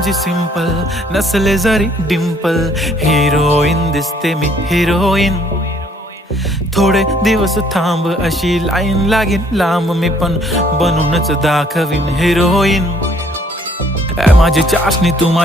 माझी सिंपल नसले जरी डिंपल, हिरोईन दिसते मी हिरोईन. थोडे दिवस थांब अशी लाईन लागेल लांब, मी पण बनूनच दाखवीन हिरोईन. माझी चाशनी तू